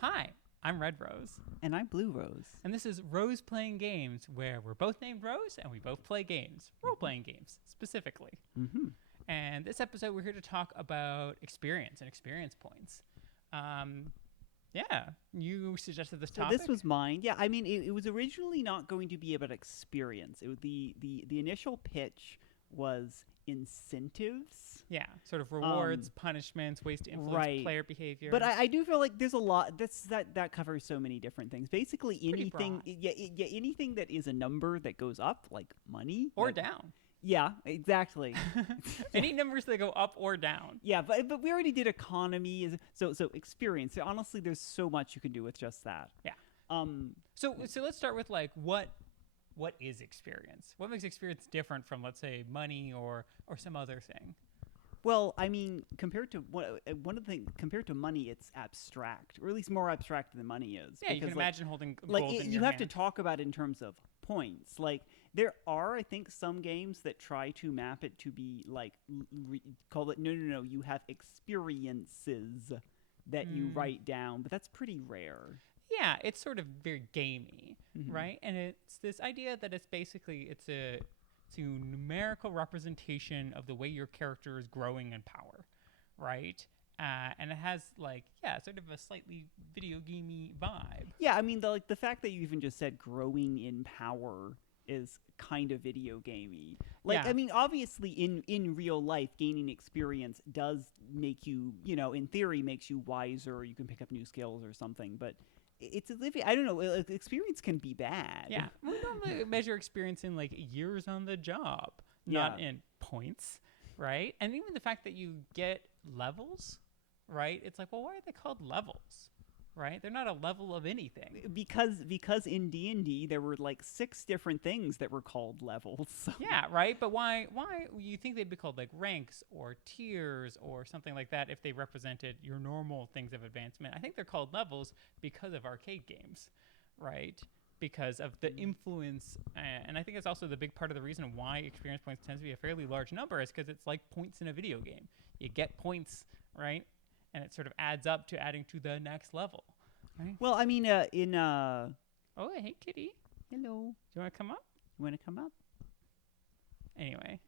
Hi, I'm Red Rose, And I'm Blue Rose. and this is Rose Playing Games, where we're both named Rose and we both play games, role playing games specifically. Mm-hmm. And this episode, we're here to talk about experience and experience points. Um, yeah, you suggested this So topic. this was mine. Yeah, I mean, it was originally not going to be about experience. It was the initial pitch was incentives. Yeah, sort of rewards, punishments, ways to influence Right. player behavior. But I do feel like there's a lot that covers so many different things. Basically, Pretty anything broad. yeah, anything that is a number that goes up, like money or like- down. Yeah, exactly. Any numbers that go up or down. Yeah, but we already did economy. So experience. Honestly, there's so much you can do with just that. Yeah. Um. So let's start with like what is experience? What makes experience different from, let's say, money or some other thing? Well, I mean, compared to one of the things, compared to money, it's abstract, or at least more abstract than money is. Yeah, you can because, imagine holding like gold in you your have to hand. talk about it in terms of points. Like there are, I think, some games that try to map it to be like call it no. You have experiences that you write down, but that's pretty rare. Yeah, it's sort of very gamey, Mhm. right? And it's this idea that it's a numerical representation of the way your character is growing in power, right? And it has sort of a slightly video gamey vibe. Yeah, I mean, the fact that you even just said growing in power is kind of video gamey. Like, Yeah. I mean, obviously, in real life, gaining experience does make you, in theory, makes you wiser. You can pick up new skills or something, but it's as if I don't know. Experience can be bad. Yeah, we normally measure experience in like years on the job, not in points, right? And even the fact that you get levels, right? It's like, well, why are they called levels, right? They're not a level of anything. Because in D&D there were like 6 different things that were called levels. So. Yeah, right. But why you think they'd be called like ranks or tiers or something like that if they represented your normal things of advancement? I think they're called levels because of arcade games, right? Because of the influence, and I think it's also the big part of the reason why experience points tends to be a fairly large number is because it's like points in a video game. You get points, right? And it sort of adds up to adding to the next level, right? Well, I mean, Oh, hey, kitty. hello. Do you want to come up? You want to come up? Anyway.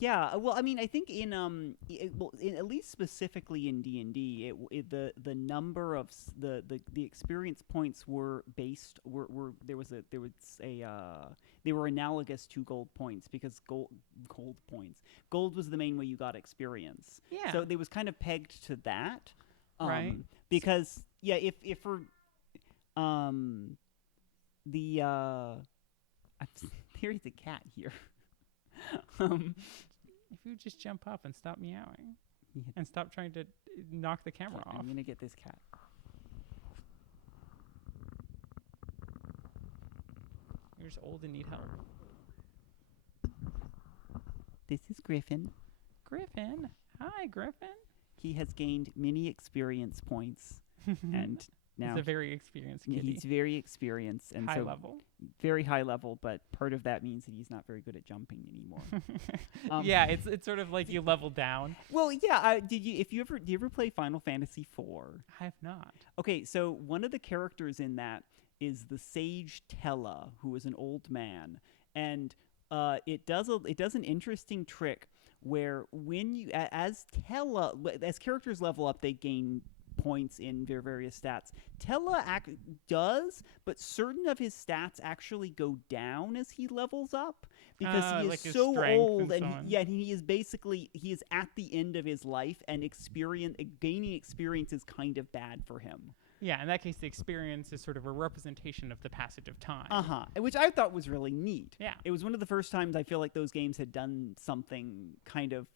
Yeah. Well, I mean, I think at least specifically in D&D, the number of the experience points were based were they were analogous to gold points because gold was the main way you got experience. Yeah. So they was kind of pegged to that. Right. Because if for the there is a cat here. If you would just jump up and stop meowing Yeah. and stop trying to knock the camera Okay, off. I'm gonna get this cat. You're just old and need help. This is Griffin. Griffin. Hi, Griffin. He has gained many experience points, and now He's a very experienced kitty. he's very experienced and High so level. very high level. But part of that means that he's not very good at jumping anymore. Yeah, it's sort of like you level down. Well, yeah. Did you ever play Final Fantasy IV? I have not. Okay, so one of the characters in that is the sage Tella, who is an old man, and it does an interesting trick where when you as characters level up, they gain points in their various stats. Tella does, but certain of his stats actually go down as he levels up because he is like his so strength old, and so and on. he is at the end of his life, and gaining experience is kind of bad for him. Yeah, in that case, the experience is sort of a representation of the passage of time. Which I thought was really neat. Yeah. It was one of the first times I feel like those games had done something kind of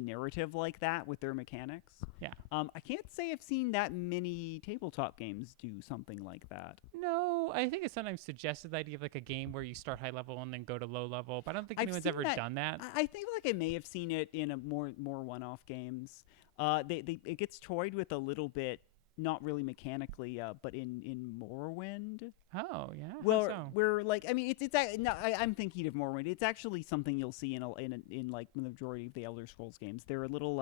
narrative like that with their mechanics. Yeah. I can't say I've seen that many tabletop games do something like that. No, I think it's sometimes suggested the idea of like a game where you start high level and then go to low level, but I don't think I've anyone's seen ever that- done that. I think like I may have seen it in a more one-off games. It gets toyed with a little bit, not really mechanically, but in Morrowind. Oh, yeah. Well, so? we're like, I mean, I'm thinking of Morrowind. It's actually something you'll see in like the majority of the Elder Scrolls games. They're a little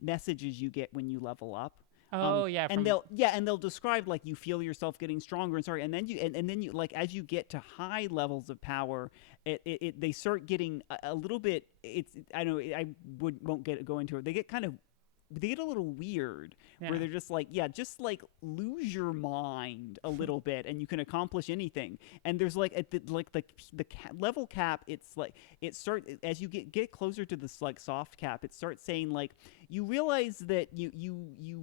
messages you get when you level up. Oh yeah, And from they'll describe like you feel yourself getting stronger and sorry, and then you like as you get to high levels of power, they start getting a little bit. It's I know I won't go into it. They get a little weird where yeah. they're just like, yeah, just like lose your mind a little bit and you can accomplish anything. And there's like at level cap, it's like it starts as you get closer to this like soft cap, it starts saying like you realize that you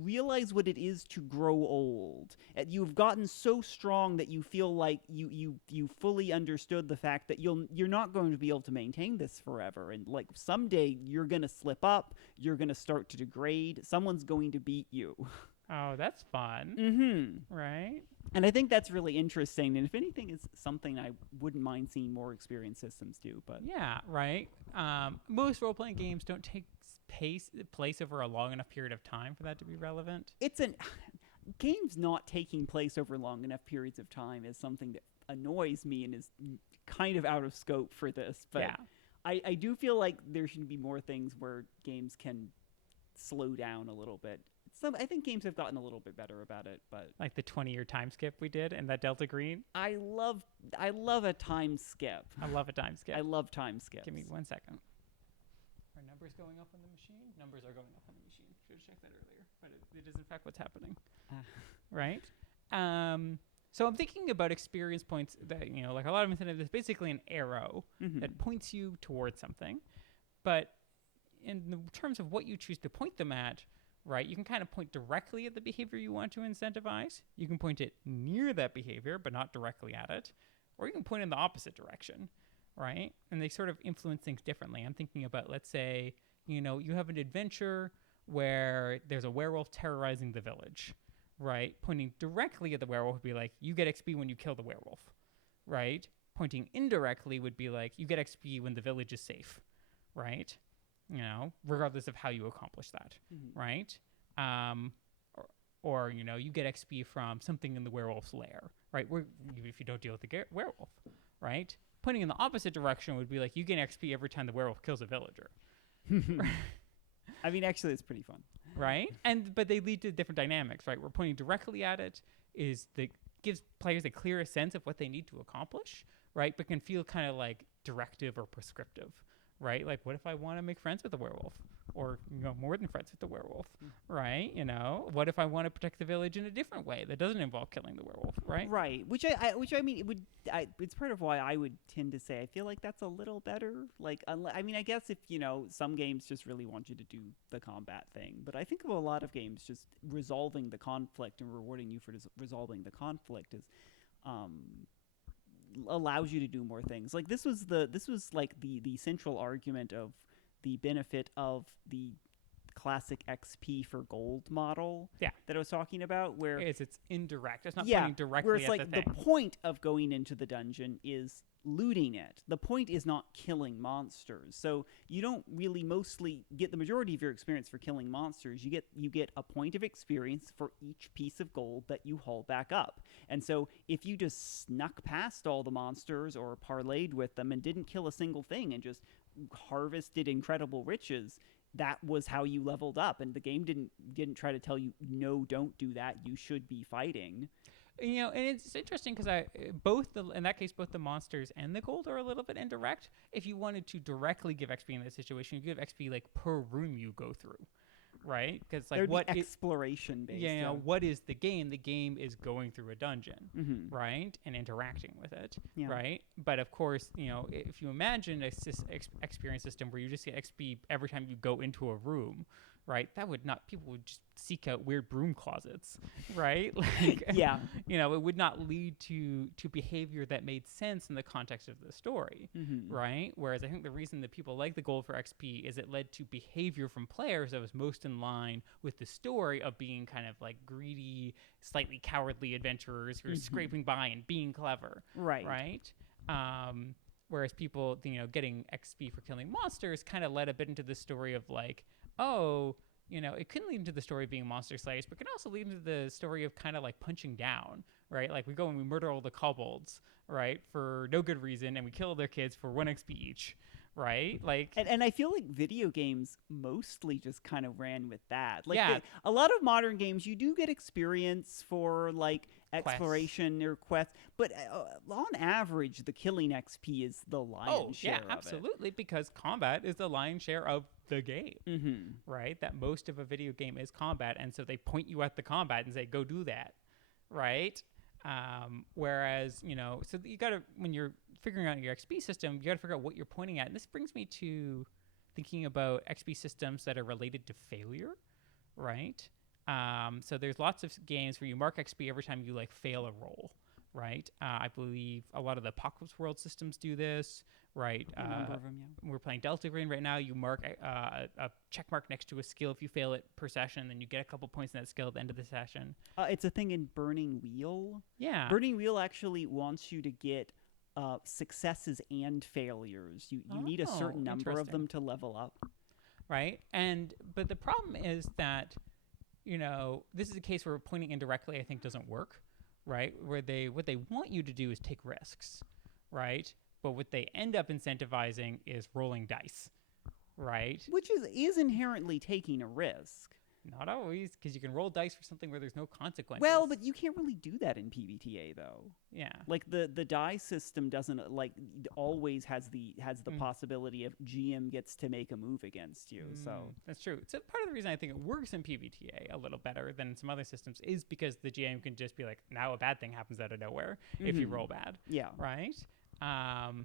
realize what it is to grow old. And you've gotten so strong that you feel like you fully understood the fact that you're not going to be able to maintain this forever, and like someday you're going to slip up, you're going to start to degrade, someone's going to beat you. Oh, that's fun. Right? And I think that's really interesting, and if anything is something I wouldn't mind seeing more experience systems do. But Yeah, right. Most role playing games don't take place over a long enough period of time for that to be relevant. it's an games not taking place over long enough periods of time is something that annoys me and is kind of out of scope for this. But Yeah. I do feel like there should be more things where games can slow down a little bit. I think games have gotten a little bit better about it, but Like the 20-year time skip we did in that Delta Green. I love a time skip. I love a time skip. I love time skips. Give me 1 second. Are numbers going up on the machine? Numbers are going up on the machine. Should have checked that earlier, but it is in fact what's happening. Right? So I'm thinking about experience points that, like a lot of incentive is basically an arrow that points you towards something. But in the terms of what you choose to point them at, right, you can kind of point directly at the behavior you want to incentivize. You can point it near that behavior, but not directly at it. Or you can point in the opposite direction, right? And they sort of influence things differently. I'm thinking about, let's say, you have an adventure where there's a werewolf terrorizing the village, right? Pointing directly at the werewolf would be like, you get XP when you kill the werewolf, right? Pointing indirectly would be like, you get XP when the village is safe, right? Regardless of how you accomplish that, right? Or you get XP from something in the werewolf's lair, right? If you don't deal with the werewolf, right? Pointing in the opposite direction would be like, you get XP every time the werewolf kills a villager. I mean, actually, it's pretty fun. Right? But they lead to different dynamics, right? We're pointing directly at it gives players a clearer sense of what they need to accomplish, right? But can feel kind of like directive or prescriptive, right? Like, what if I want to make friends with the werewolf? Or, more than friends with the werewolf, right? What if I want to protect the village in a different way that doesn't involve killing the werewolf, right? Right. Which I mean, it's part of why I would tend to say I feel like that's a little better. Like, I mean, I guess if, some games just really want you to do the combat thing. But I think of a lot of games just resolving the conflict and rewarding you for resolving the conflict is, allows you to do more things. Like, this was like the central argument of the benefit of the classic XP for gold model that I was talking about, where it's indirect. It's not pointing directly where it's at like the thing. the point of going into the dungeon is looting it. The point is not killing monsters. So you don't really mostly get the majority of your experience for killing monsters. You get a point of experience for each piece of gold that you haul back up. And so if you just snuck past all the monsters or parlayed with them and didn't kill a single thing and just harvested incredible riches, that was how you leveled up, and the game didn't try to tell you, no, don't do that, you should be fighting. And it's interesting because in that case both the monsters and the gold are a little bit indirect. If you wanted to directly give XP in this situation, you give XP like per room you go through, right? Because like what exploration based. What is the game? The game is going through a dungeon, right, and interacting with it, right? But of course, if you imagine a experience system where you just get XP every time you go into a room, right? People would just seek out weird broom closets, right? Like, it would not lead to behavior that made sense in the context of the story, right? Whereas I think the reason that people like the gold for XP is it led to behavior from players that was most in line with the story of being kind of like greedy, slightly cowardly adventurers who are scraping by and being clever, right? Whereas people, getting XP for killing monsters kind of led a bit into the story of like, it couldn't lead into the story of being monster slayers, but can also lead into the story of kind of like punching down, right? Like we go and we murder all the kobolds, right, for no good reason, and we kill their kids for 1 XP each, right? Like, And I feel like video games mostly just kind of ran with that. Like yeah, a lot of modern games, you do get experience for like quests. exploration or quests, but on average, the killing XP is the Oh, lion's yeah, share of it. absolutely, because combat is the lion's share of the game, Mm-hmm. right? That most of a video game is combat, and so they point you at the combat and say, go do that, right? Whereas, so you gotta, when you're figuring out your XP system, you gotta figure out what you're pointing at. And this brings me to thinking about XP systems that are related to failure, right? So there's lots of games where you mark XP every time you like fail a roll, right? I believe a lot of the Apocalypse World systems do this, right? A number of them, yeah. We're playing Delta Green right now. You mark a check mark next to a skill if you fail it per session, then you get a couple points in that skill at the end of the session. It's a thing in Burning Wheel. Yeah. Burning Wheel actually wants you to get successes and failures. You need a certain number of them to level up. Right. But the problem is that this is a case where pointing indirectly, I think, doesn't work, right? Where what they want you to do is take risks, right? But what they end up incentivizing is rolling dice, right? Which is inherently taking a risk. Not always, because you can roll dice for something where there's no consequences. Well, but you can't really do that in PBTA though. Yeah. Like the die system doesn't always has the possibility of GM gets to make a move against you. So that's true. So part of the reason I think it works in PBTA a little better than some other systems is because the GM can just be like, now a bad thing happens out of nowhere if you roll bad. Yeah. Right.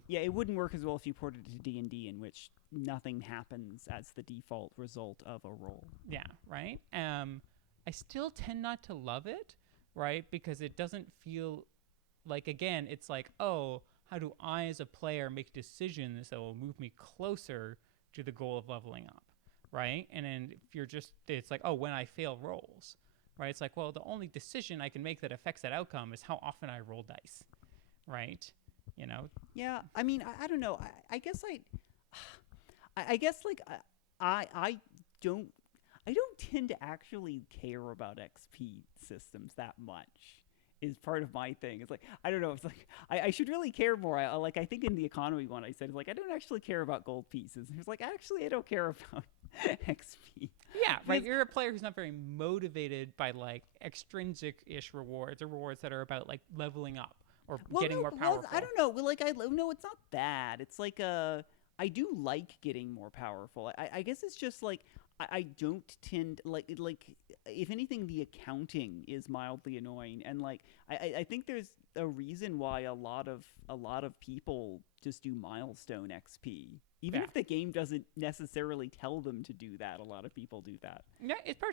Yeah, it wouldn't work as well if you ported it to D&D, in which nothing happens as the default result of a roll. Yeah, right. I still tend not to love it, right? Because it doesn't feel like, again, it's like, oh, how do I as a player make decisions that will move me closer to the goal of leveling up, right? And then if you're just, it's like, oh, when I fail rolls, right? It's like, well, the only decision I can make that affects that outcome is how often I roll dice, right? Yeah, I mean, I don't know. I guess I guess like I don't tend to actually care about XP systems that much. Is part of my thing. It's like, I don't know. It's like I should really care more. I think in the economy one I said, it's like, I don't actually care about gold pieces. It's like, actually I don't care about XP. Yeah, right. You're a player who's not very motivated by like extrinsic-ish rewards or rewards that are about like leveling up or getting more powerful. I don't know. No, it's not that. It's like I do like getting more powerful. I guess it's just like I don't tend like if anything, the accounting is mildly annoying, and like I think there's a reason why a lot of people just do milestone XP. Even if the game doesn't necessarily tell them to do that, a lot of people do that.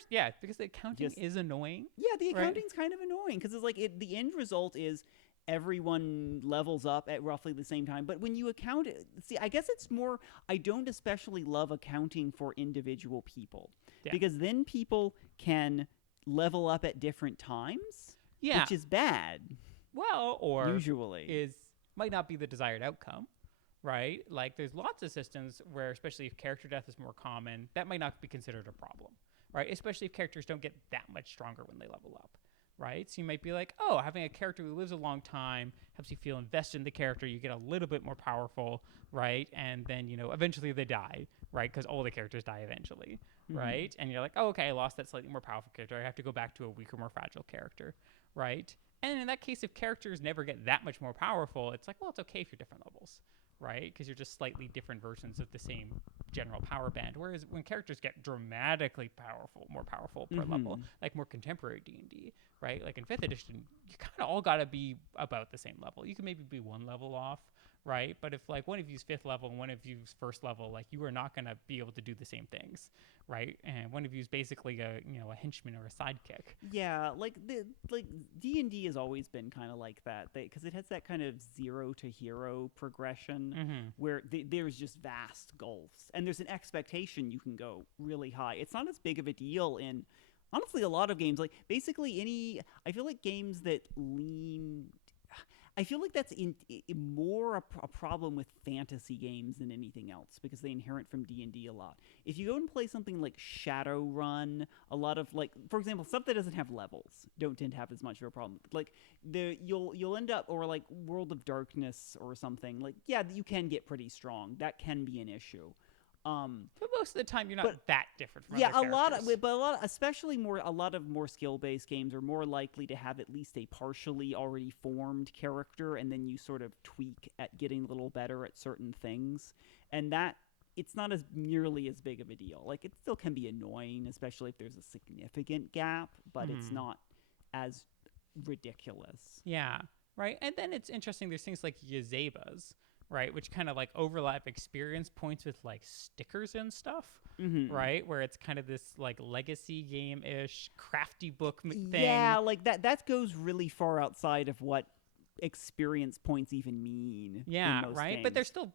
Yeah, because the accounting is annoying. Yeah, the accounting's kind of annoying because it's like the end result is everyone levels up at roughly the same time. But when you account it, see, I guess it's more, I don't especially love accounting for individual people because then people can level up at different times, which is bad. Well, or usually might not be the desired outcome, right? Like there's lots of systems where, especially if character death is more common, that might not be considered a problem, right? Especially if characters don't get that much stronger when they level up. Right? So you might be like, oh, having a character who lives a long time helps you feel invested in the character. You get a little bit more powerful, right? And then, eventually they die, right? Because all the characters die eventually, right? And you're like, oh, okay, I lost that slightly more powerful character. I have to go back to a weaker, more fragile character, right? And in that case, if characters never get that much more powerful, it's like, well, it's okay if you're different levels, right? Because you're just slightly different versions of the same general power band. Whereas when characters get dramatically more powerful per level, like more contemporary D&D, right? Like in 5th edition, you kind of all got to be about the same level. You can maybe be one level off, right? But if like one of you's 5th level and one of you's 1st level, like you are not going to be able to do the same things, right? And one of you's basically a henchman or a sidekick. Yeah, like D&D has always been kind of like that, because it has that kind of 0 to hero progression where there's just vast gulfs, and there's an expectation you can go really high. It's not as big of a deal in, honestly, a lot of games. Like basically I feel like games that lean, I feel like that's more a problem with fantasy games than anything else because they inherit from D&D a lot. If you go and play something like Shadowrun, a lot of like, for example, stuff that doesn't have levels don't tend to have as much of a problem. Like you'll end up, or like World of Darkness or something. Like, yeah, you can get pretty strong. That can be an issue. But most of the time, you're not that different from yeah, other characters. especially a lot of more skill-based games are more likely to have at least a partially already formed character, and then you sort of tweak at getting a little better at certain things, and that it's not as nearly as big of a deal. Like, it still can be annoying, especially if there's a significant gap, but it's not as ridiculous. Yeah, right. And then it's interesting. There's things like Yazebas, right, which kind of like overlap experience points with like stickers and stuff, right, where it's kind of this like legacy game-ish crafty book thing. Yeah, like that goes really far outside of what experience points even mean. Yeah, in most right. games. But they're still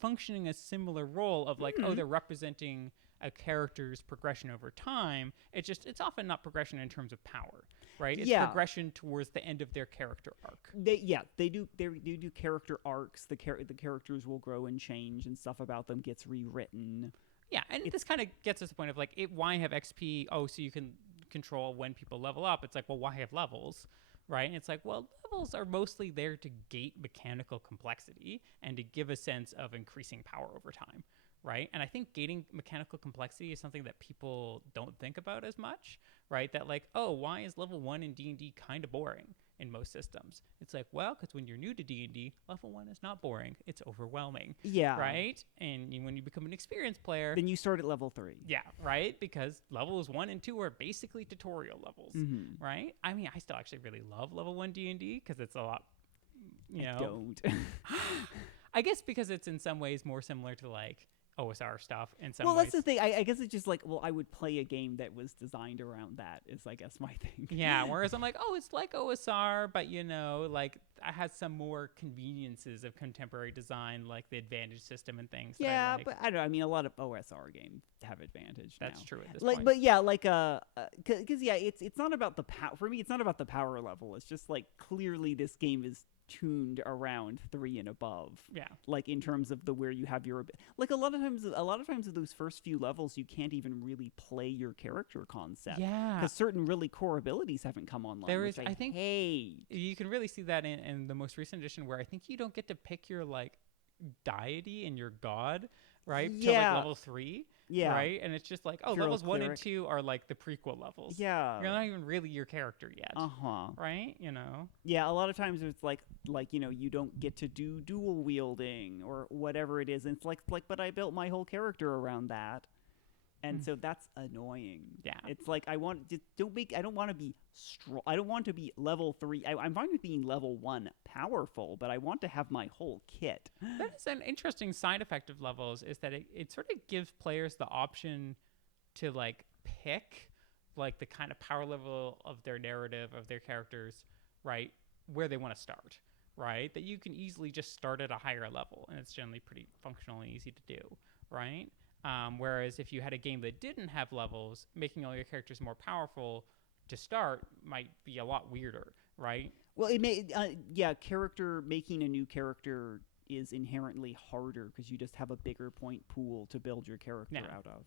functioning a similar role of like, oh, they're representing a character's progression over time. It's often not progression in terms of power, right? It's progression towards the end of their character arc. They do character arcs. The characters will grow and change, and stuff about them gets rewritten. Yeah, and this kind of gets us to the point of like, why have XP? Oh, so you can control when people level up. It's like, well, why have levels? Right? And it's like, well, levels are mostly there to gate mechanical complexity and to give a sense of increasing power over time, right? And I think gating mechanical complexity is something that people don't think about as much, right? That like, oh, why is level 1 in D&D kind of boring in most systems? It's like, well, because when you're new to D&D, level 1 is not boring. It's overwhelming. Yeah. Right? And when you become an experienced player... Then you start at level 3. Yeah, right? Because levels 1 and 2 are basically tutorial levels, right? I mean, I still actually really love level 1 D&D because it's a lot, you know... I don't. I guess because it's in some ways more similar to like OSR stuff in some ways. Well, that's the thing. I guess it's just like, well, I would play a game that was designed around that is, I guess, my thing. Yeah, whereas I'm like, oh, it's like OSR, but, you know, like, it has some more conveniences of contemporary design, like the advantage system and things. Yeah, like. but I don't know. I mean, a lot of OSR games have advantage That's now. true at this like, point. But yeah, like, because, yeah, it's not about the power. For me, it's not about the power level. It's just, like, clearly this game is tuned around 3 and above. Yeah. Like in terms of where you have your like a lot of times with those first few levels you can't even really play your character concept. Yeah. Because certain really core abilities haven't come online. There is, I think you can really see that in the most recent edition where I think you don't get to pick your like deity and your god, right? Yeah. Till like level 3. Yeah. Right? And it's just like, oh, levels 1 and 2 are like the prequel levels. Yeah. You're not even really your character yet. Uh-huh. Right? You know? Yeah, a lot of times it's like, you know, you don't get to do dual wielding or whatever it is. And it's like, but I built my whole character around that. And so that's annoying. Yeah. It's like, I don't want to be strong. I don't want to be level 3. I'm fine with being level 1 powerful, but I want to have my whole kit. That is an interesting side effect of levels, is that it sort of gives players the option to like pick like the kind of power level of their narrative, of their characters, right? Where they want to start, right? That you can easily just start at a higher level, and it's generally pretty functional and easy to do, right? Whereas if you had a game that didn't have levels, making all your characters more powerful to start might be a lot weirder, right? Well, making a new character is inherently harder because you just have a bigger point pool to build your character out of.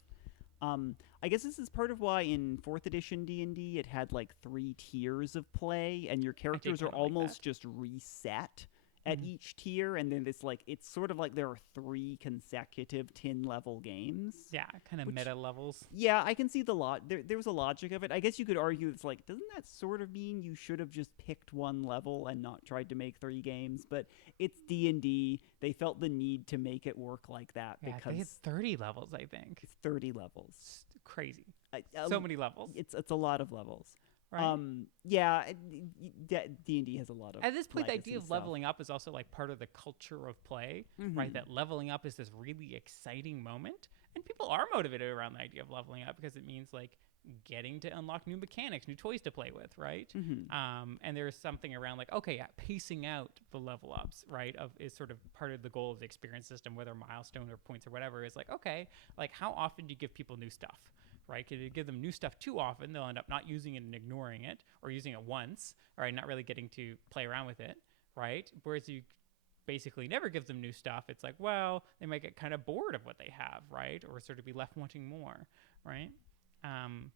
I guess this is part of why in 4th edition D&D it had like 3 tiers of play, and your characters are almost just reset at each tier, and then it's sort of like there are 3 consecutive 10-level games. Yeah, kind of meta levels. Yeah, I can see there's a logic of it. I guess you could argue it's like, doesn't that sort of mean you should have just picked 1 level and not tried to make 3 games? But it's D&D. They felt the need to make it work like that because they had 30 levels, I think. It's 30 levels. It's crazy. So many levels. It's a lot of levels. Right. D&D has a lot of. At this point, the idea of stuff. leveling up is also like part of the culture of play, right? That leveling up is this really exciting moment, and people are motivated around the idea of leveling up because it means like getting to unlock new mechanics, new toys to play with, right? And there's something around like, okay, pacing out the level ups, right? Is sort of part of the goal of the experience system, whether milestone or points or whatever. Is like, okay, like how often do you give people new stuff? Right? Because if you give them new stuff too often, they'll end up not using it and ignoring it, or using it once, right? Not really getting to play around with it, right? Whereas you basically never give them new stuff. It's like, well, they might get kind of bored of what they have, right? Or sort of be left wanting more, right? Um,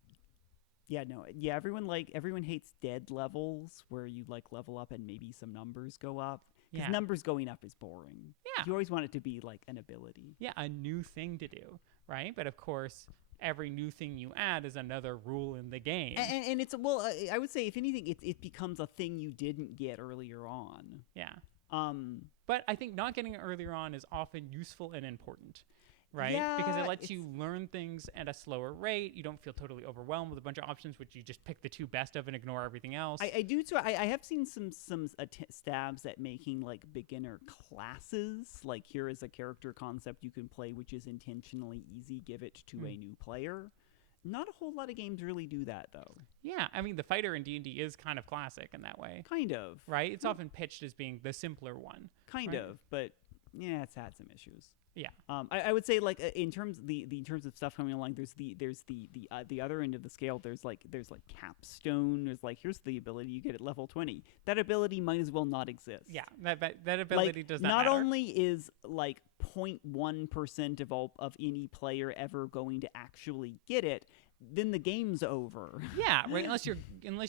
Yeah, no, yeah. Everyone hates dead levels where you like level up and maybe some numbers go up because yeah, numbers going up is boring. yeah, You always want it to be like an ability. yeah, a new thing to do, right? But of course, every new thing you add is another rule in the game. And it's well, I would say if anything, it becomes a thing you didn't get earlier on. Yeah. Um, But I think not getting it earlier on is often useful and important, right? Because it yeah, lets you learn things at a slower rate. You don't feel totally overwhelmed with a bunch of options, which you just pick the two best of and ignore everything else. I do too. I have seen some stabs at making like beginner classes. Like here is a character concept you can play, which is intentionally easy. Give it to a new player. Not a whole lot of games really do that though. Yeah, I mean the fighter in D&D is kind of classic in that way, Kind of. right? It's often pitched as being the simpler one. Kind right? of, but yeah, it's had some issues. Yeah. I would say like in terms of the in terms of stuff coming along, there's the other end of the scale. There's like capstone. There's like here's the ability you get at level 20. That ability might as well not exist. Yeah, that ability Like, does not not matter. only is like 0.1% of any player ever going to actually get it, then the game's over. Yeah, right. Unless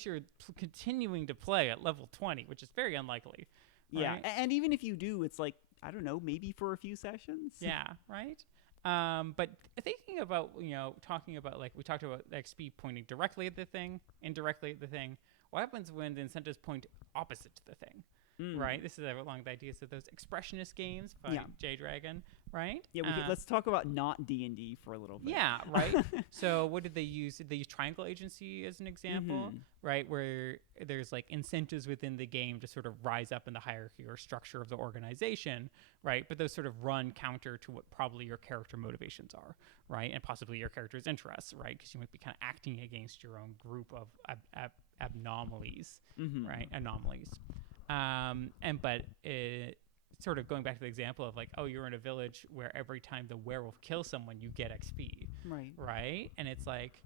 you're continuing to play at level 20, which is very unlikely. Yeah, right? and even if you do, it's like I don't know, maybe for a few sessions. Yeah, right. But thinking about talking about like we talked about XP pointing directly at the thing, indirectly at the thing. What happens when the incentives point opposite to the thing? Right. This is along the ideas of those expressionist games by J Dragon. Right. Yeah, let's talk about not D&D for a little bit. Yeah, right. So what did they use? Did they use triangle agency as an example, right? Where there's like incentives within the game to sort of rise up in the hierarchy or structure of the organization, right? But those sort of run counter to what probably your character motivations are, right? And possibly your character's interests, right? Because you might be kind of acting against your own group of anomalies, right? Anomalies. But sort of going back to the example of like, oh, you're in a village where every time the werewolf kills someone, you get XP. Right. And it's like,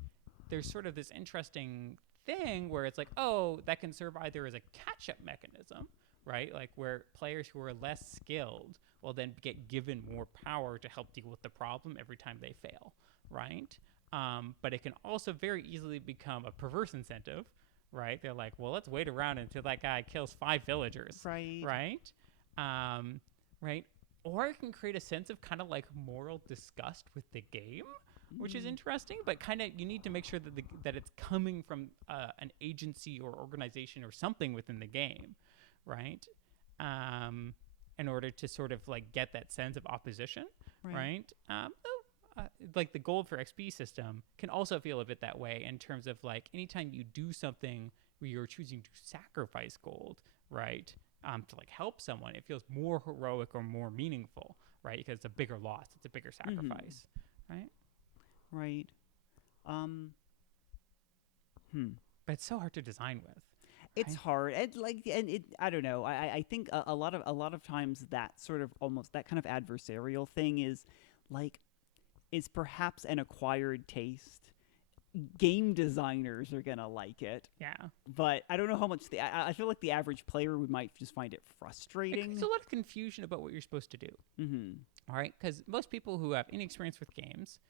there's sort of this interesting thing where it's like, oh, that can serve either as a catch-up mechanism, right? Like where players who are less skilled will then get given more power to help deal with the problem every time they fail, right? But it can also very easily become a perverse incentive, right? They're like, well, let's wait around until that guy kills 5 villagers, right? Right? Or it can create a sense of kind of like moral disgust with the game, which is interesting, but kind of you need to make sure that it's coming from an agency or organization or something within the game, right? In order to sort of like get that sense of opposition, right? Like the gold for XP system can also feel a bit that way in terms of like anytime you do something where you're choosing to sacrifice gold, right? To like help someone, it feels more heroic or more meaningful, right? Because it's a bigger loss, it's a bigger sacrifice, right? Right. But it's so hard to design with. It's hard, and I don't know. I think a lot of times that sort of almost that kind of adversarial thing is perhaps an acquired taste. Game designers are gonna like it, but I don't know how much I feel like the average player might just find it frustrating. There's a lot of confusion about what you're supposed to do. All right, because most people who have any experience with games,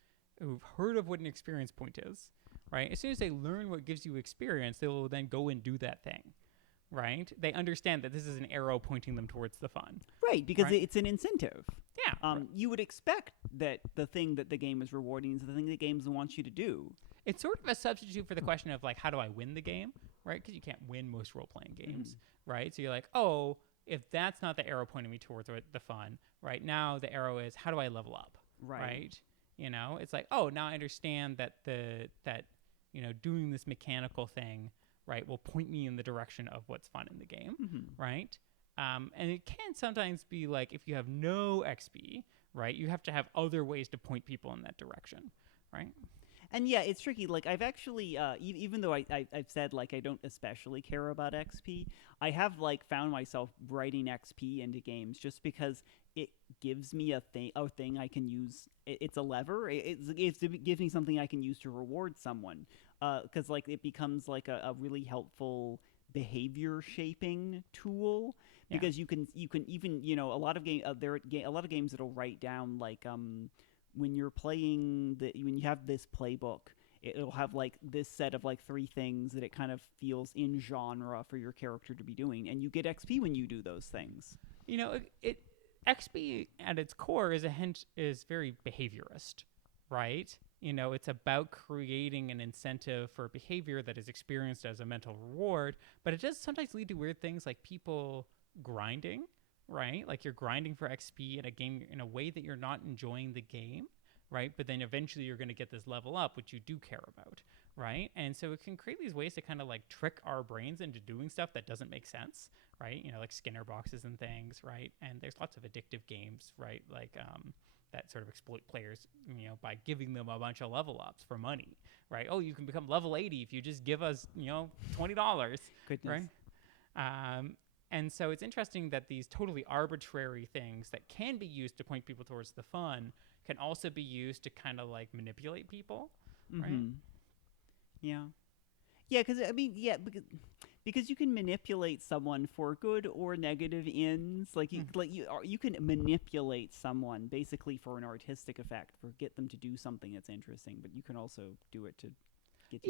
who've heard of what an experience point is, right? As soon as they learn what gives you experience, they will then go and do that thing, right? They understand that this is an arrow pointing them towards the fun, right? Because it's an incentive. Yeah. You would expect that the thing that the game is rewarding is the thing the game wants you to do. It's sort of a substitute for the question of like, how do I win the game, right? Because you can't win most role-playing games, right? So you're like, oh, if that's not the arrow pointing me towards the fun, right? Now the arrow is, how do I level up, right? You know, it's like, oh, now I understand that doing this mechanical thing, right, will point me in the direction of what's fun in the game, right? And it can sometimes be like, if you have no XP, right, you have to have other ways to point people in that direction, right? And yeah, it's tricky. Like I've actually, even though I've said like I don't especially care about XP, I have like found myself writing XP into games just because it gives me a thing I can use. It's a lever. It gives me something I can use to reward someone. Because like it becomes like a really helpful behavior shaping tool. Yeah. because you can even a lot of a lot of games that'll write down like when you're playing when you have this playbook, it'll have like this set of like three things that it kind of feels in genre for your character to be doing, and you get XP when you do those things. It XP at its core is a hint is very behaviorist, right? It's about creating an incentive for behavior that is experienced as a mental reward, but it does sometimes lead to weird things like people grinding, right? Like you're grinding for XP in a game in a way that you're not enjoying the game, right? But then eventually you're going to get this level up, which you do care about, right? And so it can create these ways to kind of like trick our brains into doing stuff that doesn't make sense, right? Like Skinner boxes and things, right? And there's lots of addictive games, right? Like that sort of exploit players, by giving them a bunch of level ups for money, right? Oh, you can become level 80 if you just give us, $20, Goodness. right? And so it's interesting that these totally arbitrary things that can be used to point people towards the fun can also be used to kind of like manipulate people, right? Mm-hmm. Yeah. Yeah, because I mean, yeah, because you can manipulate someone for good or negative ends. Like you can manipulate someone basically for an artistic effect, for get them to do something that's interesting. But you can also do it to give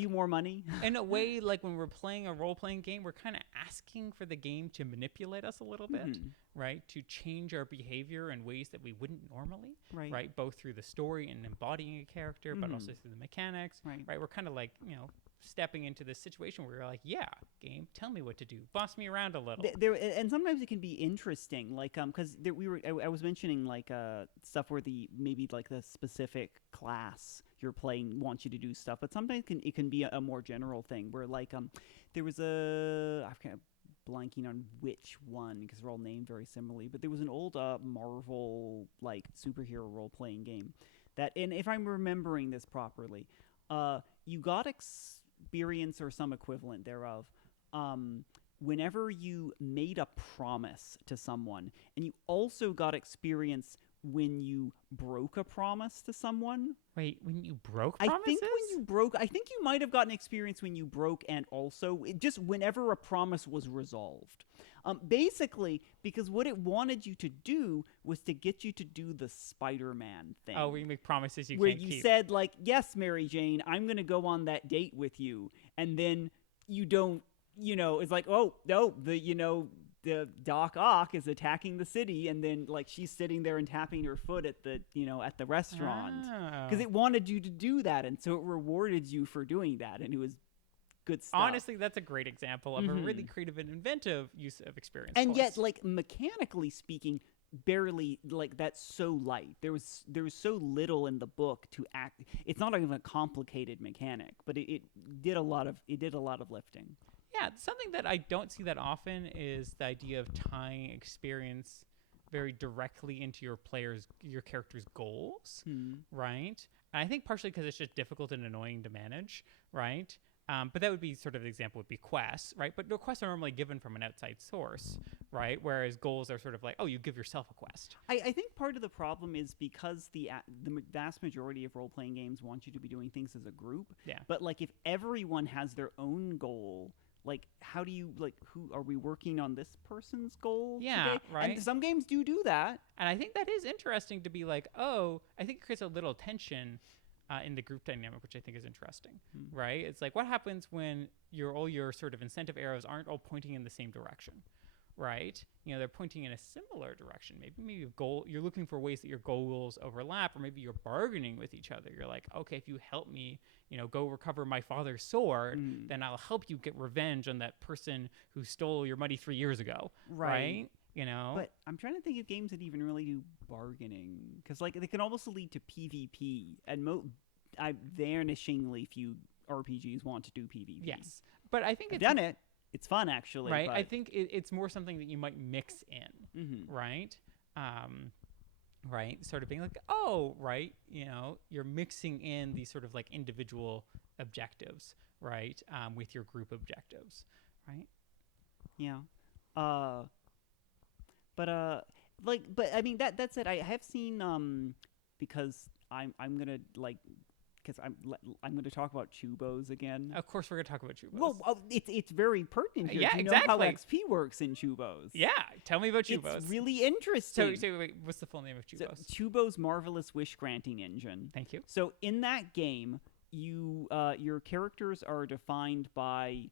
you more money. In a way, like when we're playing a role-playing game, we're kind of asking for the game to manipulate us a little bit, right? To change our behavior in ways that we wouldn't normally, right? Both through the story and embodying a character, but also through the mechanics, right? We're kind of like, stepping into this situation where you're like, yeah, game, tell me what to do, boss me around a little. And sometimes it can be interesting, like because I was mentioning like stuff where maybe like the specific class you're playing wants you to do stuff, but sometimes it can be a more general thing where like there was I'm kind of blanking on which one because they're all named very similarly, but there was an old Marvel like superhero role playing game that, and if I'm remembering this properly, you got experience or some equivalent thereof whenever you made a promise to someone, and you also got experience when you broke a promise to someone. Wait, when you broke promises? I think you might have gotten experience when you broke, and also just whenever a promise was resolved. Basically, because what it wanted you to do was to get you to do the Spider-Man thing. Oh, where you make promises you where can't you keep. said, like, yes, Mary Jane, I'm going to go on that date with you. And then you don't, it's like, oh, no, the Doc Ock is attacking the city, and then like she's sitting there and tapping her foot at the restaurant because it wanted you to do that, and so it rewarded you for doing that, and it was good stuff. Honestly, that's a great example of a really creative and inventive use of experience and points. yet, like mechanically speaking, barely, like that's so light. There was so little in the book to act. It's not even a complicated mechanic, but it did a lot of lifting. Yeah, something that I don't see that often is the idea of tying experience very directly into your character's goals, right? And I think partially because it's just difficult and annoying to manage, right? But that would be sort of the example would be quests, right? But the quests are normally given from an outside source, right? Whereas goals are sort of like, oh, you give yourself a quest. I think part of the problem is because the vast majority of role-playing games want you to be doing things as a group. Yeah. But like if everyone has their own goal, like how do you who are we working on this person's goal today? Right. And some games do that. And I think that is interesting to be like, oh, I think it creates a little tension in the group dynamic, which I think is interesting, right? It's like, what happens when all your sort of incentive arrows aren't all pointing in the same direction, right? They're pointing in a similar direction. Maybe you're looking for ways that your goals overlap, or maybe you're bargaining with each other. You're like, okay, if you help me, go recover my father's sword, then I'll help you get revenge on that person who stole your money 3 years ago, right? But I'm trying to think of games that even really do bargaining, because like they can also lead to PvP, and vanishingly few RPGs want to do PvP. Yes, but I think I've done it. It's fun, actually. Right. But I think it's more something that you might mix in, right? Right. Sort of being like, oh, right. You're mixing in these sort of like individual objectives, right, with your group objectives, right? Yeah. But I mean that said, I have seen because I'm gonna like because I'm going to talk about Chubos again. Of course, we're gonna talk about Chubos. Well, it's very pertinent here. Yeah, Do you exactly. know how XP works in Chubos? Yeah, tell me about Chubos. It's really interesting. So wait, what's the full name of Chubos? So, Chubos Marvelous Wish Granting Engine. Thank you. So in that game, your characters are defined by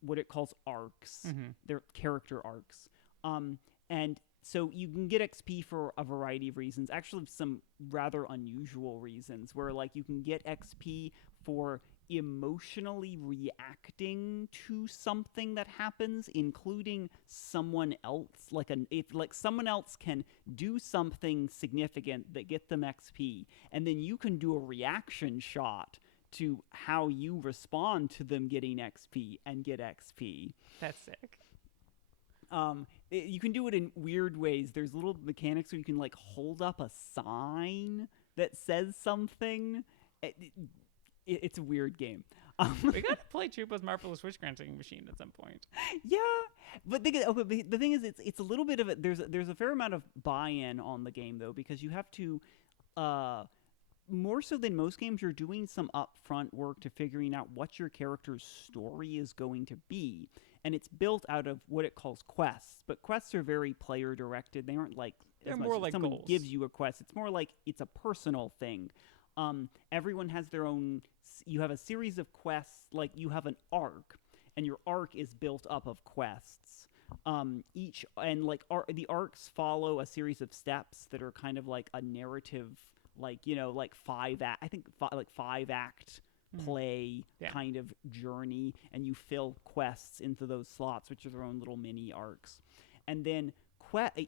what it calls arcs. They're character arcs. And so you can get XP for a variety of reasons. Actually, some rather unusual reasons, where like you can get XP for emotionally reacting to something that happens, including someone else. If someone else can do something significant that get them XP, and then you can do a reaction shot to how you respond to them getting XP and get XP. That's sick. You can do it in weird ways. There's little mechanics where you can like hold up a sign that says something. It's a weird game. We gotta play Chubos Marvelous Wish Granting Machine at some point. Yeah, but the thing is, it's a little bit of it. There's a fair amount of buy-in on the game though, because you have to, more so than most games, you're doing some upfront work to figuring out what your character's story is going to be. And it's built out of what it calls quests. But quests are very player-directed. They aren't like... They're more like someone goals. gives you a quest. It's more like it's a personal thing. Everyone has their own... You have a series of quests. Like, you have an arc. And your arc is built up of quests. The arcs follow a series of steps that are kind of like a narrative... five act play kind of journey, and you fill quests into those slots, which are their own little mini arcs. And then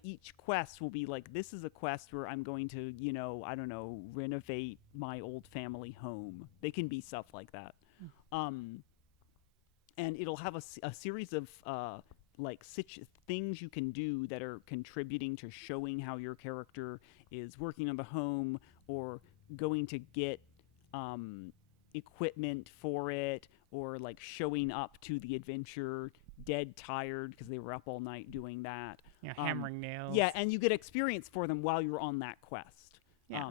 each quest will be like, this is a quest where I'm going to, renovate my old family home. They can be stuff like that. And it'll have a series of things you can do that are contributing to showing how your character is working on the home, or going to get equipment for it, or like showing up to the adventure dead tired because they were up all night doing that. Hammering nails. Yeah, and you get experience for them while you're on that quest. Yeah.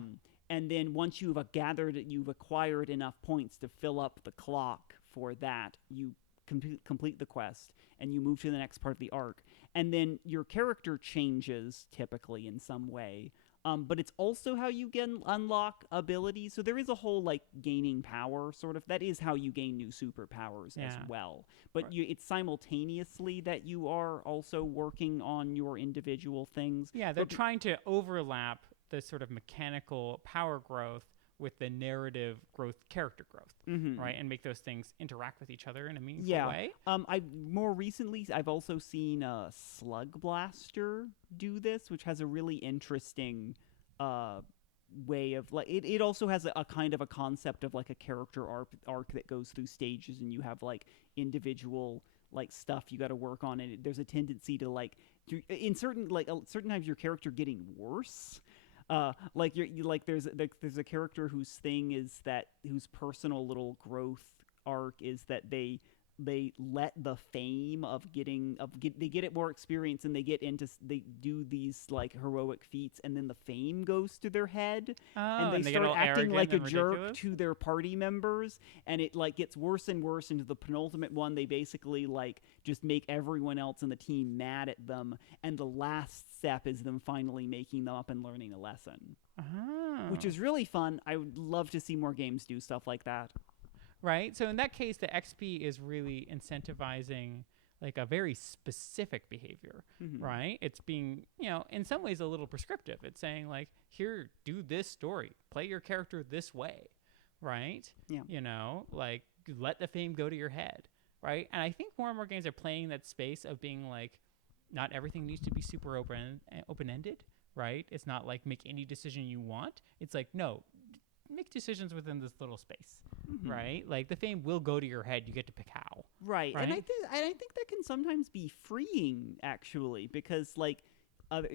And then once you've acquired enough points to fill up the clock for that, you complete the quest and you move to the next part of the arc. And then your character changes typically in some way. But it's also how you unlock abilities. So there is a whole like gaining power sort of. That is how you gain new superpowers as well. But it's simultaneously that you are also working on your individual things. Yeah, they're trying to overlap the sort of mechanical power growth with the narrative growth, character growth, right? And make those things interact with each other in a meaningful way. More recently, I've also seen Slug Blaster do this, which has a really interesting way of like. It also has a kind of a concept of like a character arc that goes through stages, and you have like individual like stuff you got to work on, and there's a tendency to like in certain times your character getting worse. There's a character whose personal little growth arc is that they let the fame they get it more experience, and they do these like heroic feats, and then the fame goes to their head, and they start acting like a jerk to their party members, and it like gets worse and worse into the penultimate one. They basically like just make everyone else in the team mad at them, and the last step is them finally making them up and learning a lesson, which is really fun. I would love to see more games do stuff like that. Right. So in that case, the XP is really incentivizing like a very specific behavior, right? It's being, in some ways a little prescriptive. It's saying like, here, do this story, play your character this way, right? Yeah. Like let the fame go to your head, right? And I think more and more games are playing that space of being like, not everything needs to be super open-ended, right? It's not like make any decision you want. It's like, no, make decisions within this little space, right? Like the fame will go to your head. You get to pick how. Right. And I think that can sometimes be freeing, actually, because like other,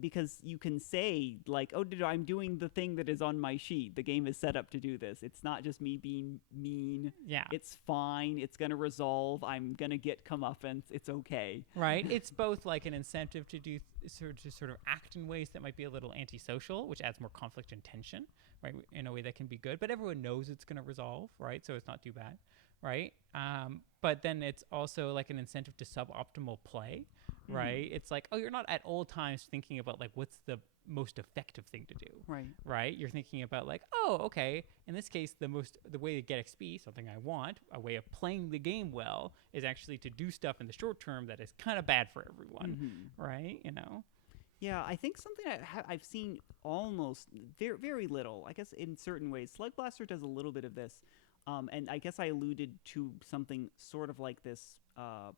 because you can say like, oh, I'm doing the thing that is on my sheet. The game is set up to do this. It's not just me being mean. Yeah. It's fine. It's gonna resolve. I'm gonna get comeuppance. It's okay. Right. It's both like an incentive to do sort of act in ways that might be a little antisocial, which adds more conflict and tension, right? In a way that can be good, but everyone knows it's going to resolve, right? So it's not too bad, right? But then it's also like an incentive to suboptimal play, right? It's like, oh, you're not at all times thinking about like what's the most effective thing to do, right? You're thinking about like, oh, okay, in this case, the way to get XP, something I want, a way of playing the game well, is actually to do stuff in the short term that is kind of bad for everyone, right? Yeah, I think something I've seen almost very, very little, I guess in certain ways. Slug Blaster does a little bit of this, and I guess I alluded to something sort of like this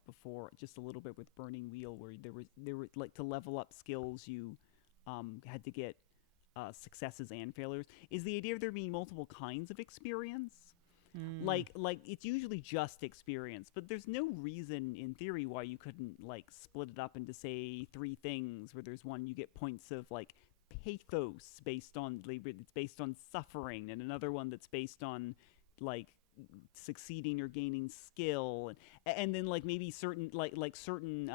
before, just a little bit with Burning Wheel, where there were like to level up skills, you had to get successes and failures. Is the idea of there being multiple kinds of experience? Like it's usually just experience, but there's no reason in theory why you couldn't like split it up into say 3 things, where there's one you get points of like pathos based on it's based on suffering, and another one that's based on like succeeding or gaining skill, and then like maybe certain like certain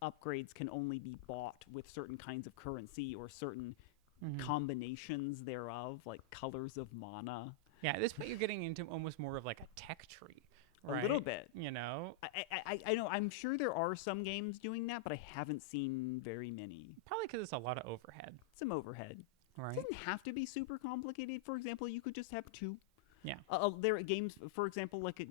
upgrades can only be bought with certain kinds of currency or certain combinations thereof, like colors of mana. Yeah, at this point you're getting into almost more of like a tech tree, right? A little bit. I know, I'm sure there are some games doing that, but I haven't seen very many. Probably because it's a lot of overhead. Some overhead. Right. It doesn't have to be super complicated. For example, you could just have 2. Yeah. There are games, for example, like,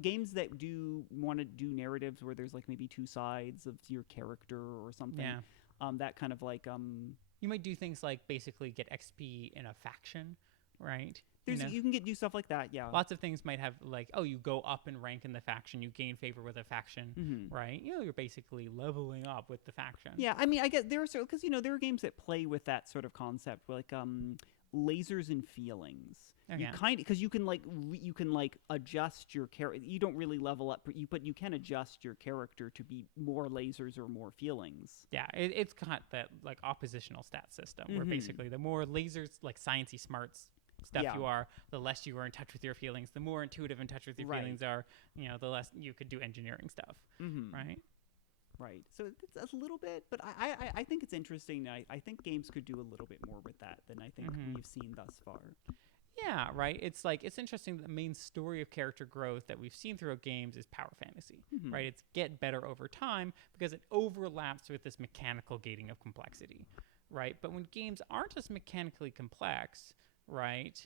games that do want to do narratives where there's like maybe 2 sides of your character or something. Yeah. That kind of like... You might do things like basically get XP in a faction, right? You can do stuff like that, yeah. Lots of things might have like, oh, you go up in rank in the faction, you gain favor with a faction, right? You're basically leveling up with the faction. Yeah, I mean, I guess there are because there are games that play with that sort of concept, like lasers and feelings. Okay. You because you can adjust your character. You don't really level up, but you can adjust your character to be more lasers or more feelings. Yeah, it's got that like oppositional stat system where basically the more lasers, like sciencey smarts stuff you are, the less you are in touch with your feelings. The more intuitive in touch with your feelings are, the less you could do engineering stuff, right? Right. So it's a little bit, but I think it's interesting. I think games could do a little bit more with that than I think we've seen thus far. Yeah, right. It's interesting that the main story of character growth that we've seen throughout games is power fantasy, right? It's get better over time because it overlaps with this mechanical gating of complexity, right? But when games aren't as mechanically complex, right,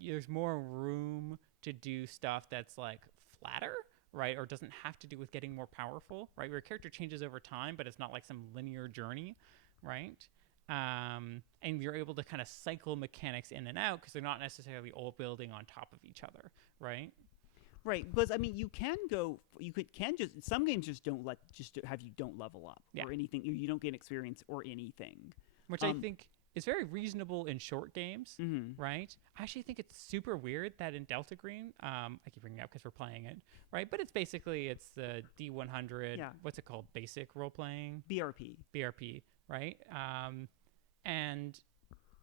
there's more room to do stuff that's like flatter, right? Or doesn't have to do with getting more powerful, right? Where a character changes over time, but it's not like some linear journey, right? And you're able to kind of cycle mechanics in and out because they're not necessarily all building on top of each other, right? Right, because I mean, some games just don't don't level up or anything. You don't get experience or anything, which I think is very reasonable in short games, right? I actually think it's super weird that in Delta Green, I keep bringing it up because we're playing it, right? But it's the D100. What's it called? Basic role playing. BRP, right? And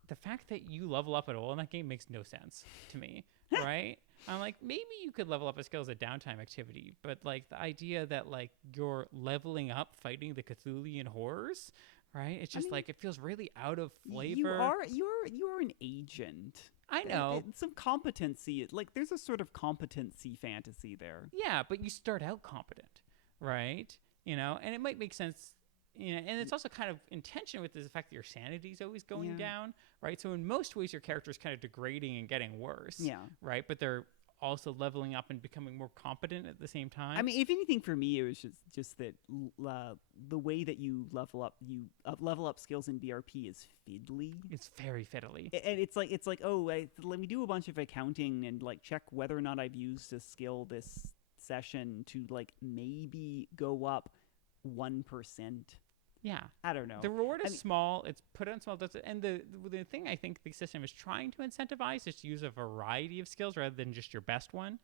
the fact that you level up at all in that game makes no sense to me, right? I'm like, maybe you could level up a skill as a downtime activity, but like the idea that like you're leveling up fighting the Cthulhian horrors, right? It's just it feels really out of flavor. You're an agent. I know. Some competency, like there's a sort of competency fantasy there. Yeah, but you start out competent, right? And it might make sense. And it's also kind of in tension with the fact that your sanity is always going down, right? So in most ways, your character is kind of degrading and getting worse, right? But they're also leveling up and becoming more competent at the same time. I mean, if anything, for me, it was just that the way that you level up skills in BRP is fiddly. It's very fiddly, and it's like let me do a bunch of accounting and like check whether or not I've used a skill this session to like maybe go up 1%. Yeah. I don't know. The reward is small. It's put on small. And the thing I think the system is trying to incentivize is to use a variety of skills rather than just your best one,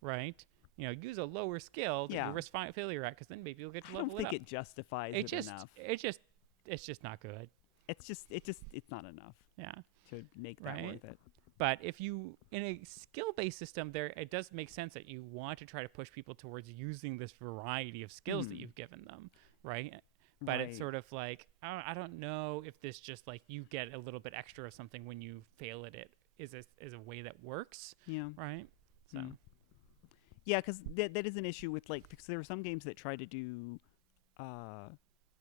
right? Use a lower skill that you risk failure at because then maybe you'll get to level it up. I don't think it justifies it enough. It just it's just not good. It's not enough Yeah. to make that Right. worth it. But if you, in a skill-based system, there it does make sense that you want to try to push people towards using this variety of skills that you've given them, right? But it's Right. sort of like, I don't know if this just like you get a little bit extra of something when you fail at it is a way that works, Yeah. right? So Yeah, because that is an issue with like, because there are some games that try to do uh,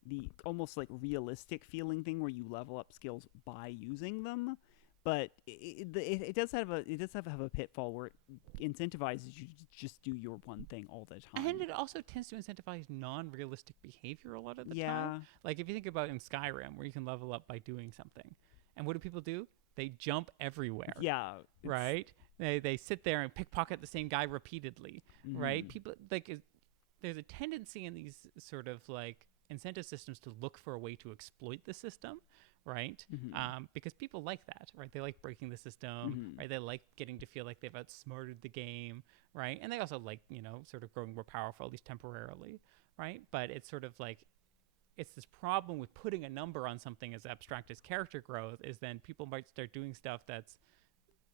the almost like realistic feeling thing where you level up skills by using them, but it does have a pitfall where it incentivizes you to just do your one thing all the time. and it also tends to incentivize non-realistic behavior a lot of the Yeah. time. Like if you think about in Skyrim, where you can level up by doing something, and what do people do? They jump everywhere. Yeah. Right? They sit there and pickpocket the same guy repeatedly, right? People like there's a tendency in these sort of like incentive systems to look for a way to exploit the system, right? Because people like that, right? They like breaking the system, right? They like getting to feel like they've outsmarted the game, right? And they also like, sort of growing more powerful, at least temporarily, right? But it's sort of like it's this problem with putting a number on something as abstract as character growth is then people might start doing stuff that's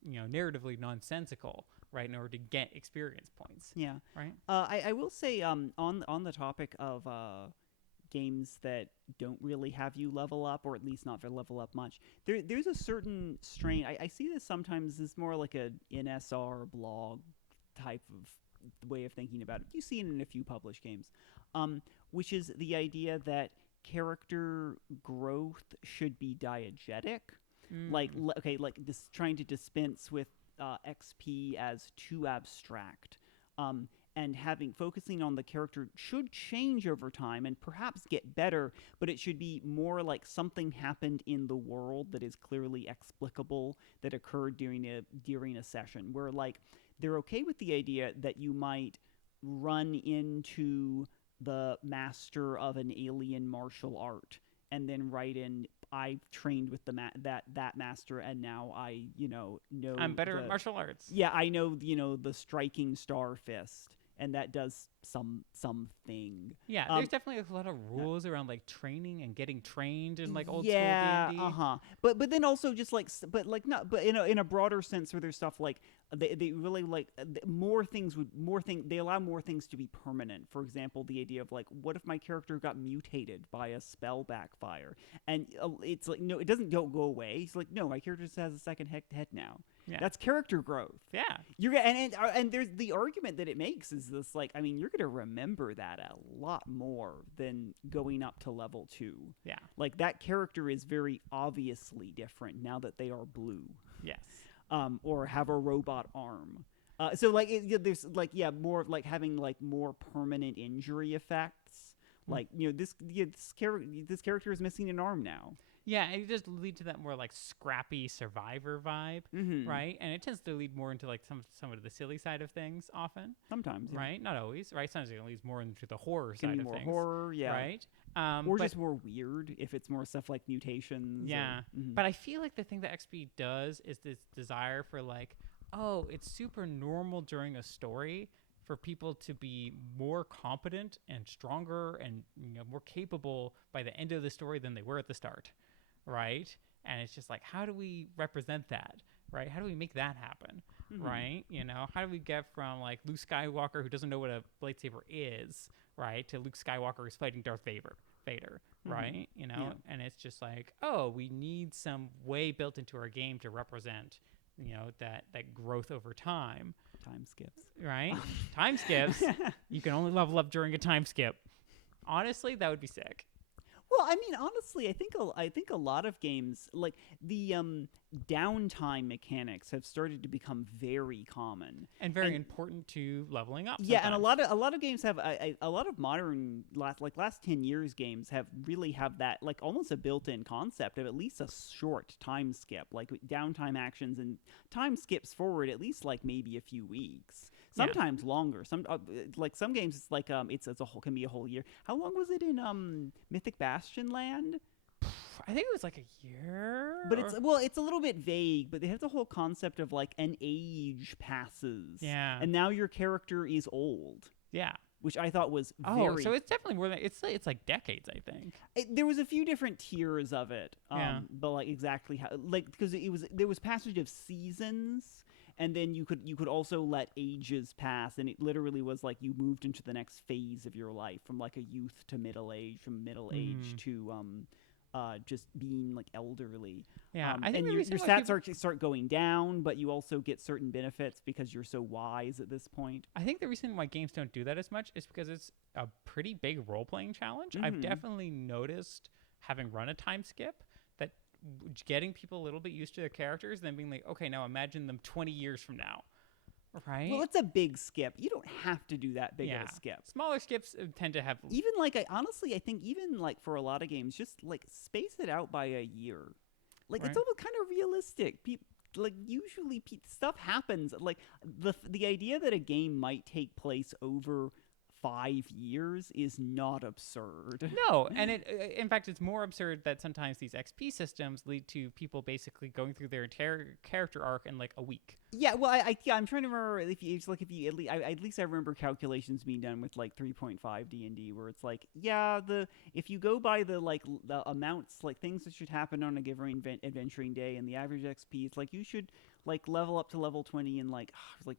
narratively nonsensical, right, in order to get experience points. Yeah. Right. I will say on the topic of games that don't really have you level up, or at least not level up much. There's a certain strain. I see this sometimes as more like a NSR blog type of way of thinking about it. You see it in a few published games, which is the idea that character growth should be diegetic. Like this trying to dispense with XP as too abstract. And focusing on the character should change over time and perhaps get better, but it should be more like something happened in the world that is clearly explicable that occurred during a session. Where like they're okay with the idea that you might run into the master of an alien martial art and then write in, I've trained with that master, and now I know I'm better at martial arts. Yeah, I know the striking star fist, and that does something. Yeah, there's definitely a lot of rules around like training and getting trained in like old school D&D. But then also just like but in a broader sense where there's stuff like they really like they allow more things to be permanent. For example, the idea of like, what if my character got mutated by a spell backfire, and it's like, no, it doesn't go away. It's like, no, my character just has a second head now. Yeah. That's character growth. Yeah. And there's the argument that it makes is this, like, I mean, you're going to remember that a lot more than going up to level 2. Yeah. Like, that character is very obviously different now that they are blue. Yes. Or have a robot arm. So, like, there's, like, yeah, more of, like, having, like, more permanent injury effects. Like, this character is missing an arm now. Yeah, and it does lead to that more like scrappy survivor vibe, right? And it tends to lead more into like some of the silly side of things often. Sometimes, yeah. Right? Not always, right? Sometimes it leads more into the horror Can side be of more things. horror, yeah. Right? Or just more weird if it's more stuff like mutations. Yeah. But I feel like the thing that XP does is this desire for like, oh, it's super normal during a story for people to be more competent and stronger and more capable by the end of the story than they were at the start. Right? And it's just like, how do we represent that? Right? How do we make that happen? Right? How do we get from like Luke Skywalker, who doesn't know what a lightsaber is, right, to Luke Skywalker who's fighting Darth Vader, right? And it's just like, oh, we need some way built into our game to represent, that growth over time. Time skips. Right? Time skips. You can only level up during a time skip. Honestly, that would be sick. Well, I mean, honestly, I think a lot of games, like the downtime mechanics, have started to become very common and very important to leveling up. Yeah, sometimes. And a lot of games have a lot of modern last 10 years games have that, like, almost a built-in concept of at least a short time skip, like downtime actions and time skips forward at least like maybe a few weeks. Sometimes longer. Some games, it's like it's as a whole can be a whole year. How long was it in Mythic Bastion Land? I think it was like a year. But it's a little bit vague. But they have the whole concept of like an age passes. Yeah. And now your character is old. Yeah. which I thought was Oh, very. so it's definitely more than it's like decades, I think. There was a few different tiers of it, Yeah. but like exactly how, like because there was passage of seasons, and then you could also let ages pass, and it literally was like you moved into the next phase of your life from like a youth to middle age, from middle age to just being like elderly. Yeah, I think and the your reason why stats people, start going down, but you also get certain benefits because you're so wise at this point. I think the reason why games don't do that as much is because it's a pretty big role playing challenge. I've definitely noticed, having run a time skip, that getting people a little bit used to their characters, and then being like, okay, now imagine them 20 years from now, right? Well, it's a big skip. You don't have to do that big of a skip. Smaller skips tend to have Even like honestly, I think even like for a lot of games, just like space it out by a year. Like it's almost kind of realistic. Like usually stuff happens. Like the idea that a game might take place over 5 years is not absurd. No, and in fact, it's more absurd that sometimes these XP systems lead to people basically going through their entire character arc in like a week. Yeah, well, I'm trying to remember if you at least I remember calculations being done with like 3.5 D&D where it's like if you go by the amounts, like things that should happen on a given adventuring day, and the average XP, it's like you should like level up to level 20 in like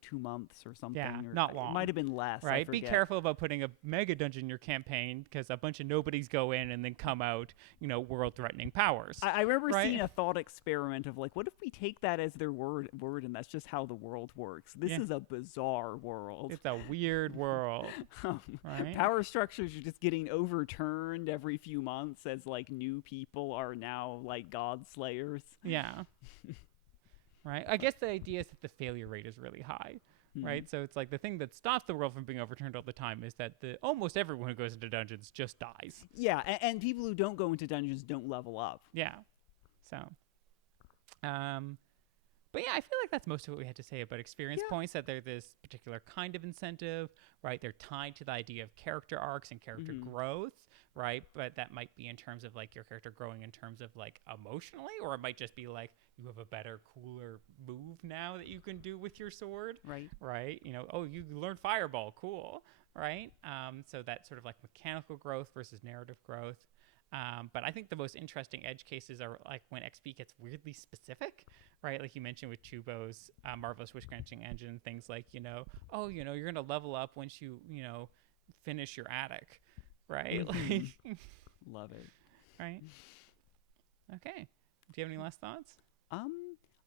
2 months or something. Yeah, or not long. It might have been less. Right. Be careful about putting a mega dungeon in your campaign, because a bunch of nobodies go in and then come out, world-threatening powers. I remember seeing a thought experiment of like, what if we take that as their word, and that's just how the world works? This is a bizarre world. It's a weird world. Right? Power structures are just getting overturned every few months as like new people are now like god slayers. Yeah. Right. I guess the idea is that the failure rate is really high. Right. So it's like the thing that stops the world from being overturned all the time is that almost everyone who goes into dungeons just dies. Yeah, and people who don't go into dungeons don't level up. Yeah. So, but yeah, I feel like that's most of what we had to say about experience points, that they're this particular kind of incentive, right? They're tied to the idea of character arcs and character growth, right? But that might be in terms of like your character growing in terms of like emotionally, or it might just be like you have a better, cooler move now that you can do with your sword. Right. Right. You learned Fireball. Cool. Right. So that sort of like mechanical growth versus narrative growth. But I think the most interesting edge cases are like when XP gets weirdly specific, right? Like you mentioned with Chubo's Marvelous Wish Granting Engine, things like, you're going to level up once you, finish your attic, right? Like, love it. Right. Okay. Do you have any last thoughts?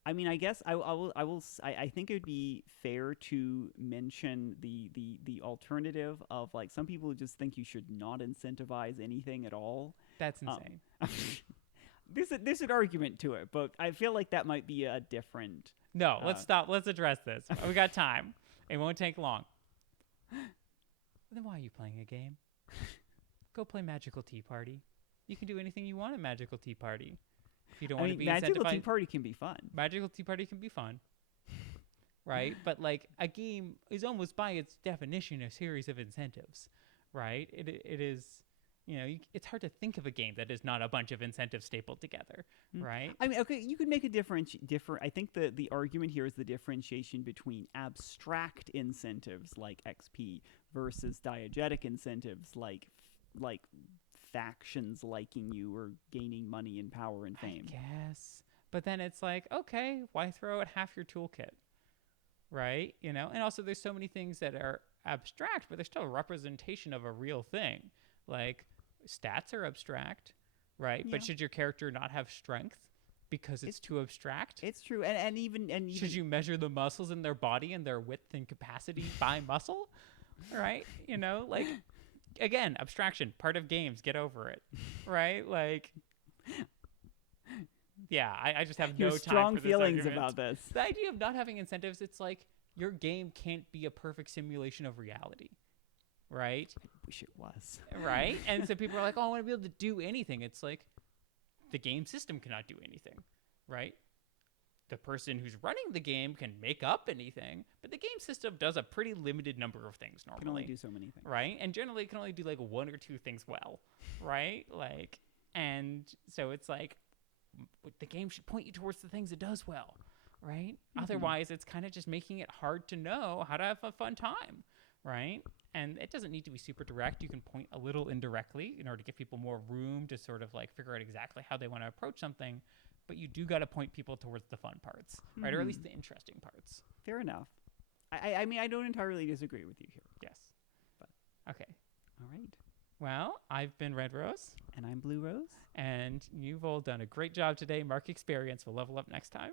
I mean, I guess I think it would be fair to mention the alternative of like some people just think you should not incentivize anything at all. That's insane. There's an argument to it, but I feel like that might be a different. No, let's stop. Let's address this. We got time. It won't take long. Then why are you playing a game? Go play Magical Tea Party. You can do anything you want at Magical Tea Party. If you don't want to be Magical incentivized. Tea Party can be fun. Magical Tea Party can be fun. Right? But like a game is almost by its definition a series of incentives. Right? It is, it's hard to think of a game that is not a bunch of incentives stapled together. Right? I mean, okay, you could make a different. I think the argument here is the differentiation between abstract incentives like XP versus diegetic incentives like factions liking you or gaining money and power and fame. I guess. But then it's like, okay, why throw out half your toolkit? Right? And also there's so many things that are abstract, but they're still a representation of a real thing. Like stats are abstract, right? Yeah. But should your character not have strength because it's too abstract? It's true. And even should you measure the muscles in their body and their width and capacity by muscle? Right? Like, again, abstraction, part of games, get over it. Right? Like, yeah, I just have no time strong for this feelings argument. about this. The idea of not having incentives, it's like your game can't be a perfect simulation of reality. Right? I wish it was. Right? And so people are like, oh, I want to be able to do anything. It's like the game system cannot do anything. Right? The person who's running the game can make up anything, but the game system does a pretty limited number of things normally. Can only do so many things. Right? And generally it can only do like one or two things well. Right? Like, and so it's like the game should point you towards the things it does well. Right? Otherwise, it's kind of just making it hard to know how to have a fun time. Right? And it doesn't need to be super direct. You can point a little indirectly in order to give people more room to sort of like figure out exactly how they want to approach something. But you do got to point people towards the fun parts, right? Or at least the interesting parts. Fair enough. I mean, I don't entirely disagree with you here. Yes. But okay. All right. Well, I've been Red Rose. And I'm Blue Rose. And you've all done a great job today. Mark Experience will level up next time.